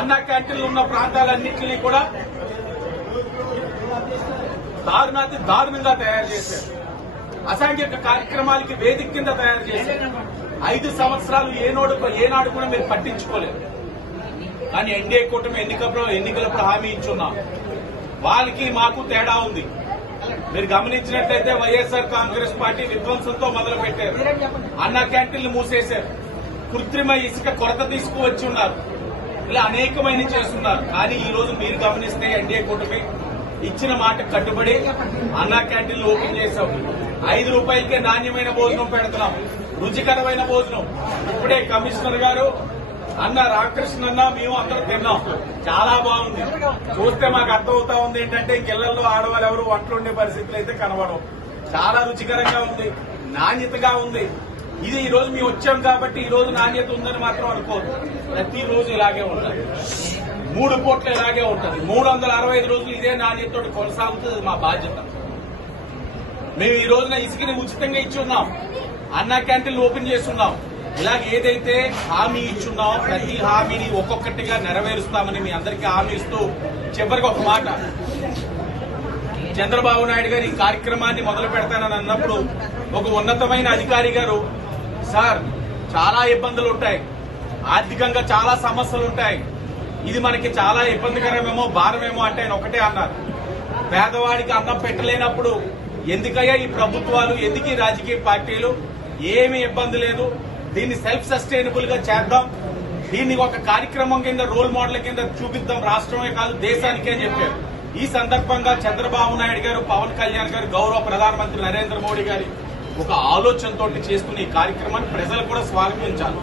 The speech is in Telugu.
అన్న క్యాంటీన్లు ఉన్న ప్రాంతాలన్నింటినీ కూడా దారుణాతి దారుణంగా తయారు చేశారు. అసాంఘిక కార్యక్రమాలకి వేదిక కింద తయారు చేశారు. ఐదు సంవత్సరాలు ఏనాడు ఏనాడు కూడా మీరు పట్టించుకోలేదు. కానీ ఎన్డీఏ కూటమి ఎన్నికల్లో ఎన్నికలప్పుడు హామీ ఇచ్చున్నాం. వాళ్ళకి మాకు తేడా ఉంది. మీరు గమనించినట్లయితే వైఎస్ఆర్ కాంగ్రెస్ పార్టీ విధ్వంసంతో మొదలు పెట్టారు అన్న క్యాంటీన్లు మూసేశారు. కృత్రిమ ఇసుక కొరత తీసుకువచ్చి ఉన్నారు. ఇలా అనేకమైన చేస్తున్నారు. కానీ ఈ రోజు మీరు గమనిస్తే ఎన్డీఏ కూటమి ఇచ్చిన మాట కట్టుబడి అన్న క్యాంటీన్లు ఓపెన్ చేశాం. ఐదు రూపాయలకే నాణ్యమైన భోజనం పెడుతున్నాం. రుచికరమైన భోజనం. ఇప్పుడే కమిషనర్ గారు అన్న రామకృష్ణ అన్న మేము అందరం తిన్నాం. చాలా బాగుంది. చూస్తే మాకు అర్థమవుతా ఉంది ఏంటంటే ఇళ్ళలో ఆడవాళ్ళు ఎవరు వంటలు ఉండే పరిస్థితులు అయితే కనబడవు. చాలా రుచికరంగా ఉంది. నాణ్యతగా ఉంది. ఇది ఈ రోజు మేము వచ్చాం కాబట్టి ఈ రోజు నాణ్యత ఉందని మాత్రం అనుకోదు ప్రతి రోజు ఇలాగే ఉంటుంది. మూడు కోట్లు ఇలాగే ఉంటుంది. మూడు వందల అరవై ఐదు రోజులు ఇదే నాణ్యతతో కొనసాగుతుంది మా బాధ్యత. మేము ఈ రోజున ఇసుకని ఉచితంగా ఇచ్చి ఉన్నాం అన్న క్యాంటీన్లు ఓపెన్ చేస్తున్నాం. ఇలాగ ఏదైతే హామీ ఇచ్చున్నామో ప్రతి హామీని ఒక్కొక్కటిగా నెరవేరుస్తామని మీ అందరికీ హామీ ఇస్తూ చివరికి ఒక మాట. చంద్రబాబు నాయుడు గారు ఈ కార్యక్రమాన్ని మొదలు పెడతానని అన్నప్పుడు ఒక ఉన్నతమైన అధికారి గారు సార్ చాలా ఇబ్బందులు ఉంటాయి ఆర్థికంగా చాలా సమస్యలు ఉంటాయి ఇది మనకి చాలా ఇబ్బందికరమేమో భారమేమో అంటే ఆయన ఒకటే అన్నారు పేదవాడికి అన్నం పెట్టలేనప్పుడు ఎందుకయ్యా ఈ ప్రభుత్వాలు ఎందుకు ఈ రాజకీయ పార్టీలు? ఏమి ఇబ్బంది లేదు. దీన్ని సెల్ఫ్ సస్టైనబుల్గా చేద్దాం. దీన్ని ఒక కార్యక్రమం కింద రోల్ మోడల్ కింద చూపిద్దాం. రాష్ట్రమే కాదు దేశానికే అని చెప్పారు. ఈ సందర్భంగా చంద్రబాబు నాయుడు గారు పవన్ కళ్యాణ్ గారు గౌరవ ప్రధానమంత్రి నరేంద్ర మోడీ గారి ఒక ఆలోచనతో చేస్తున్న ఈ కార్యక్రమాన్ని ప్రజలు కూడా స్వాగతించాలి.